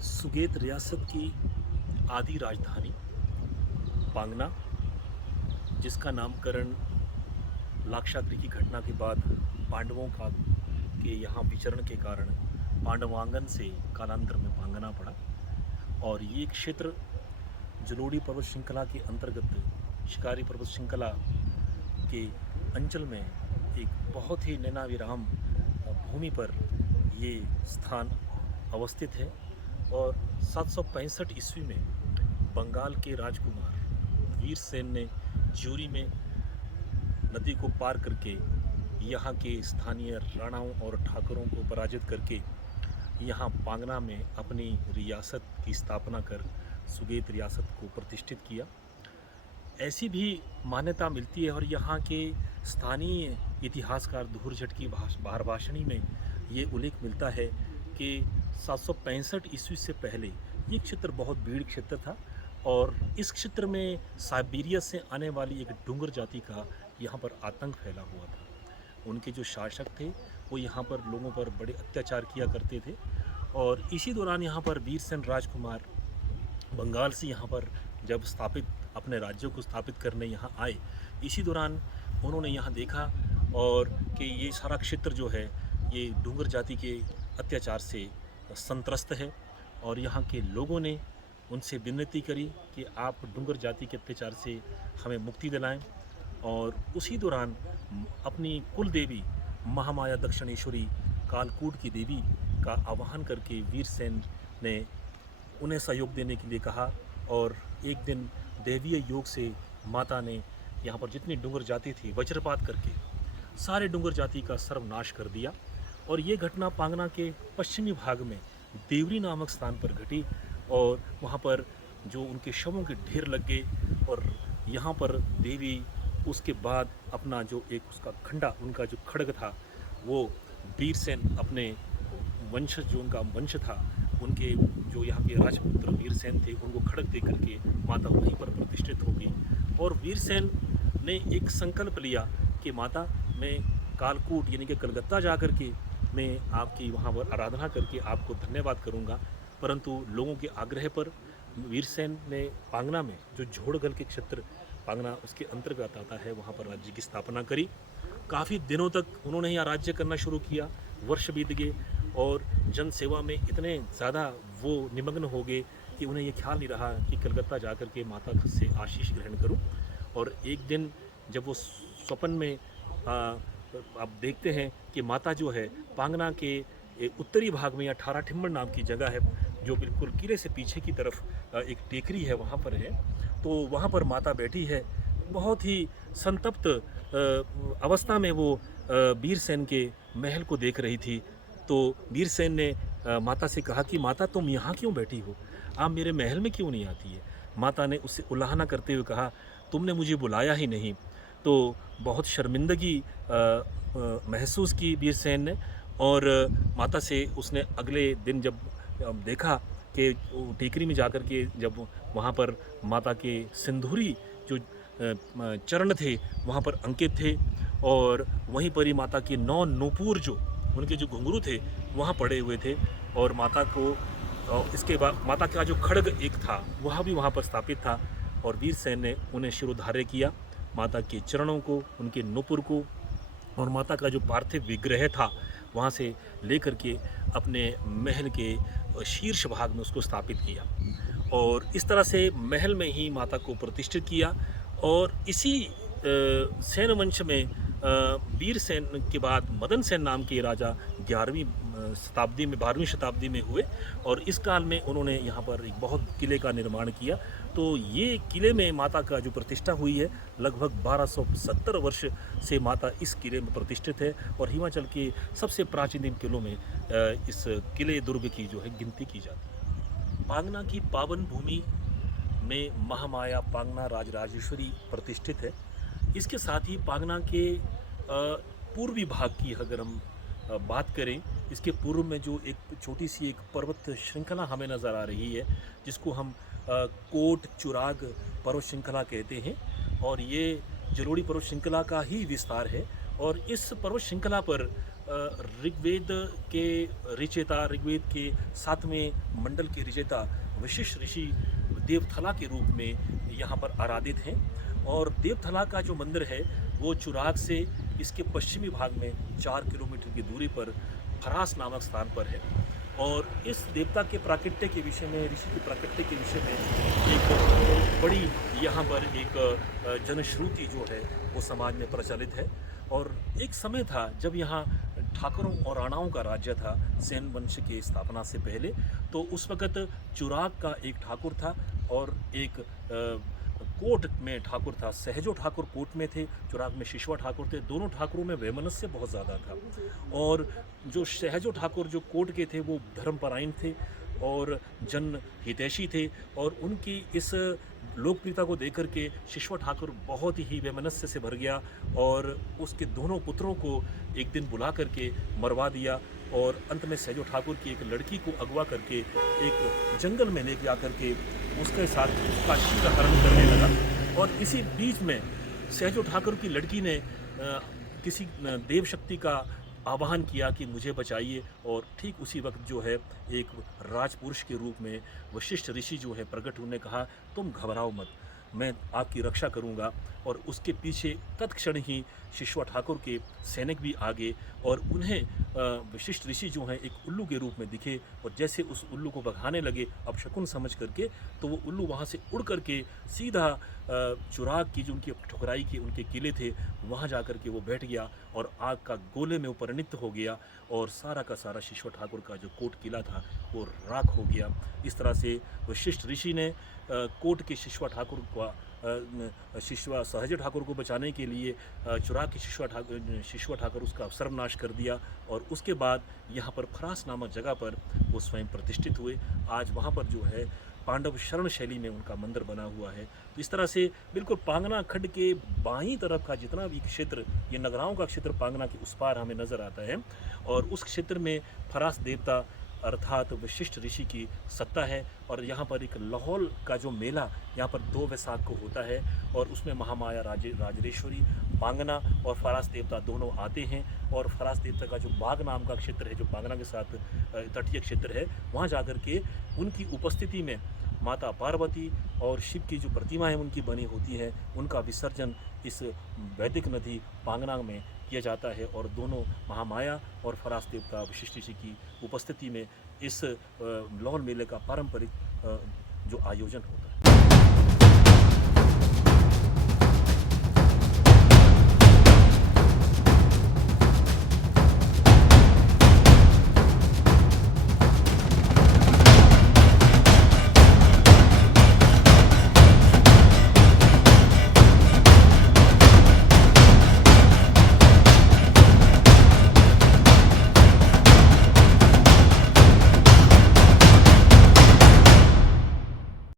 सुगेत रियासत की आदि राजधानी पांगना, जिसका नामकरण लाक्षागृह की घटना के बाद पांडवों का के यहाँ विचरण के कारण पांडवांगन से कालांतर में पांगना पड़ा। और ये क्षेत्र जलोढ़ी पर्वत श्रृंखला के अंतर्गत शिकारी पर्वत श्रृंखला के अंचल में एक बहुत ही नैनाविराम भूमि पर ये स्थान अवस्थित है। और 765 ईस्वी में बंगाल के राजकुमार वीरसेन ने ज्यूरी में नदी को पार करके यहाँ के स्थानीय राणाओं और ठाकुरों को पराजित करके यहाँ पांगना में अपनी रियासत की स्थापना कर सुगेत रियासत को प्रतिष्ठित किया। ऐसी भी मान्यता मिलती है और यहाँ के स्थानीय इतिहासकार धूरझट की भाषणी में ये उल्लेख मिलता है कि 765 ईस्वी से पहले ये क्षेत्र बहुत भीड़ क्षेत्र था और इस क्षेत्र में साइबेरिया से आने वाली एक डुंगर जाति का यहाँ पर आतंक फैला हुआ था। उनके जो शासक थे वो यहाँ पर लोगों पर बड़े अत्याचार किया करते थे और इसी दौरान यहाँ पर वीरसेन राजकुमार बंगाल से यहाँ पर जब अपने राज्यों को स्थापित करने यहाँ आए, इसी दौरान उन्होंने यहाँ देखा और कि ये सारा क्षेत्र जो है ये डुंगर जाति के अत्याचार से संत्रस्त है और यहाँ के लोगों ने उनसे विनती करी कि आप डुंगर जाति के अत्याचार से हमें मुक्ति दिलाएं। और उसी दौरान अपनी कुल देवी महामाया दक्षिणेश्वरी कालकूट की देवी का आवाहन करके वीरसेन ने उन्हें सहयोग देने के लिए कहा। और एक दिन दैवीय योग से माता ने यहाँ पर जितनी डुंगर जाति थी वज्रपात करके सारे डुंगर जाति का सर्वनाश कर दिया। और ये घटना पांगना के पश्चिमी भाग में देवरी नामक स्थान पर घटी और वहाँ पर जो उनके शवों के ढेर लग गए और यहाँ पर देवी उसके बाद अपना जो एक उसका खंडा, उनका जो खड्ग था, वो वीरसेन अपने वंश जो उनका वंश था उनके जो यहाँ के राजपुत्र वीरसेन थे उनको खड्ग दे करके माता वहीं पर प्रतिष्ठित हो गई। और वीरसेन ने एक संकल्प लिया कि माता मैं कालकूट यानी कि कलकत्ता जा कर के मैं आपकी वहाँ पर आराधना करके आपको धन्यवाद करूँगा। परंतु लोगों के आग्रह पर वीरसेन ने पांगना में जो झोड़गल के क्षेत्र पांगना उसके अंतर्गत आता है वहाँ पर राज्य की स्थापना करी। काफ़ी दिनों तक उन्होंने यहाँ राज्य करना शुरू किया, वर्ष बीत गए और जन सेवा में इतने ज़्यादा वो निमग्न हो गए कि उन्हें ये ख्याल नहीं रहा कि कलकत्ता जा कर के माता से आशीष ग्रहण करूं। और एक दिन जब वो स्वप्न में आप देखते हैं कि माता जो है पांगना के उत्तरी भाग में या ठारा ठिम्मर नाम की जगह है जो बिल्कुल किले से पीछे की तरफ एक टेकरी है वहाँ पर है, तो वहाँ पर माता बैठी है। बहुत ही संतप्त अवस्था में वो वीरसेन के महल को देख रही थी। तो वीरसेन ने माता से कहा कि माता तुम यहाँ क्यों बैठी हो, आप मेरे महल में क्यों नहीं आती है। माता ने उससे उल्लाहना करते हुए कहा तुमने मुझे बुलाया ही नहीं। तो बहुत शर्मिंदगी महसूस की वीरसेन ने और माता से उसने अगले दिन जब देखा कि टेकरी में जाकर के जब वहाँ पर माता के सिंदूरी जो चरण थे वहाँ पर अंकित थे और वहीं पर ही माता के 9 नूपुर जो उनके जो घुंघरू थे वहाँ पड़े हुए थे और माता को इसके बाद माता का जो खड्ग एक था वह भी वहाँ पर स्थापित था। और वीरसेन ने उन्हें शिरोधार्य किया, माता के चरणों को, उनके नूपुर को और माता का जो पार्थिव विग्रह था वहाँ से लेकर के अपने महल के शीर्ष भाग में उसको स्थापित किया और इस तरह से महल में ही माता को प्रतिष्ठित किया। और इसी सेन वंश में वीरसेन के बाद मदन सेन नाम के राजा 12वीं शताब्दी में हुए और इस काल में उन्होंने यहाँ पर एक बहुत किले का निर्माण किया। तो ये किले में माता का जो प्रतिष्ठा हुई है लगभग 1270 वर्ष से माता इस किले में प्रतिष्ठित है और हिमाचल के सबसे प्राचीन किलों में इस किले दुर्ग की जो है गिनती की जाती है। पांगना की पावन भूमि में महामाया पांगना राजराजेश्वरी प्रतिष्ठित है। इसके साथ ही पांगना के पूर्वी भाग की अगर हम बात करें, इसके पूर्व में जो एक छोटी सी एक पर्वत श्रृंखला हमें नज़र आ रही है जिसको हम कोट चुराग पर्वत श्रृंखला कहते हैं और ये जलोढ़ी पर्वत श्रृंखला का ही विस्तार है। और इस पर्वत श्रृंखला पर ऋग्वेद के ऋग्वेद के 7वें मंडल के ऋचेता वशिष्ठ ऋषि देवथला के रूप में यहाँ पर आराधित हैं। और देवथला का जो मंदिर है वो चुराग से इसके पश्चिमी भाग में 4 किलोमीटर की दूरी पर फरास नामक स्थान पर है। और इस देवता के प्राकट्य के विषय में, ऋषि के प्राकट्य के विषय में एक बड़ी यहाँ पर एक जनश्रुति जो है वो समाज में प्रचलित है। और एक समय था जब यहाँ ठाकुरों और राणाओं का राज्य था सेन वंश की स्थापना से पहले। तो उस वक़्त चुराग का एक ठाकुर था और एक कोट में ठाकुर था। सहजो ठाकुर कोट में थे, चुराग में शिशवा ठाकुर थे। दोनों ठाकुरों में वैमनस्य बहुत ज़्यादा था। और जो सहजो ठाकुर जो कोट के थे वो धर्मपरायण थे और जन हितैषी थे। और उनकी इस लोकप्रियता को देख कर के शिशवा ठाकुर बहुत ही वैमनस्य से भर गया और उसके दोनों पुत्रों को एक दिन बुला करके मरवा दिया। और अंत में सहजो ठाकुर की एक लड़की को अगवा करके एक जंगल में ले जा करके उसके साथ उसका शीतहरण करने लगा। और इसी बीच में सहजो ठाकुर की लड़की ने किसी देव शक्ति का आह्वान किया कि मुझे बचाइए। और ठीक उसी वक्त जो है एक राजपुरुष के रूप में वशिष्ठ ऋषि जो है प्रकट होने कहा, तुम घबराओ मत, मैं आपकी रक्षा करूंगा। और उसके पीछे तत्क्षण ही शिशवा ठाकुर के सैनिक भी आ गए और उन्हें वशिष्ठ ऋषि जो हैं एक उल्लू के रूप में दिखे। और जैसे उस उल्लू को भगाने लगे अपशकुन समझ करके, तो वो उल्लू वहाँ से उड़ करके सीधा चुराग की जो उनकी ठुकराई के उनके किले थे वहाँ जा कर के वो बैठ गया और आग का गोले में वो परिणित हो गया। और सारा का सारा शिशवा ठाकुर का जो कोट किला था वो राख हो गया। इस तरह से वशिष्ठ ऋषि ने कोट के शिशवा ठाकुर का शिशवा सहज ठाकुर को बचाने के लिए चुराग के शिशवा ठाकुर उसका सर्वनाश कर दिया। और उसके बाद यहाँ पर फरास नामक जगह पर वो स्वयं प्रतिष्ठित हुए। आज वहाँ पर जो है पांडव शरण शैली में उनका मंदिर बना हुआ है। तो इस तरह से बिल्कुल पांगना खड्ड के बाईं तरफ का जितना भी क्षेत्र, ये नगराओं का क्षेत्र पांगना के उस पार हमें नज़र आता है। और उस क्षेत्र में फरास देवता अर्थात वशिष्ठ ऋषि की सत्ता है। और यहाँ पर एक लाहौल का जो मेला यहाँ पर 2 वैसाख को होता है और उसमें महामाया राजरेश्वरी, पांगना और फरास देवता दोनों आते हैं। और फरास देवता का जो बाग नाम का क्षेत्र है जो पांगना के साथ तटीय क्षेत्र है, वहाँ जाकर के उनकी उपस्थिति में माता पार्वती और शिव की जो प्रतिमाएं उनकी बनी होती हैं उनका विसर्जन इस वैदिक नदी पांगना में किया जाता है। और दोनों महामाया और फरास देवता वशिष्ठ ऋषि की उपस्थिति में इस लाहौल मेले का पारंपरिक जो आयोजन होता है।